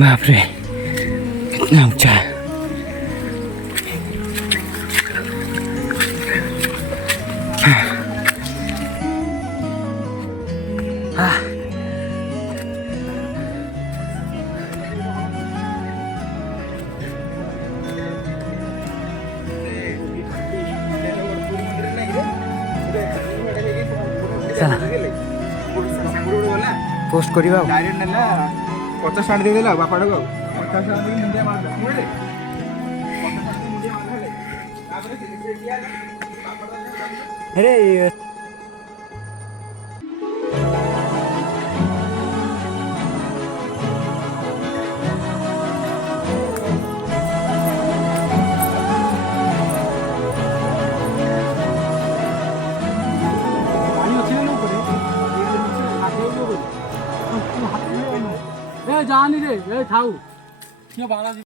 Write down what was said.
बाप रे कितना ऊंचा है। पोस्ट करिबा डायरेक्ट नेला 50 साठ दे देला बापाड़ को 50 साठ दे मुंडिया मार दे 50 साठ दे मुंडिया मार ले तापर से किया अरे जानी रे थाऊ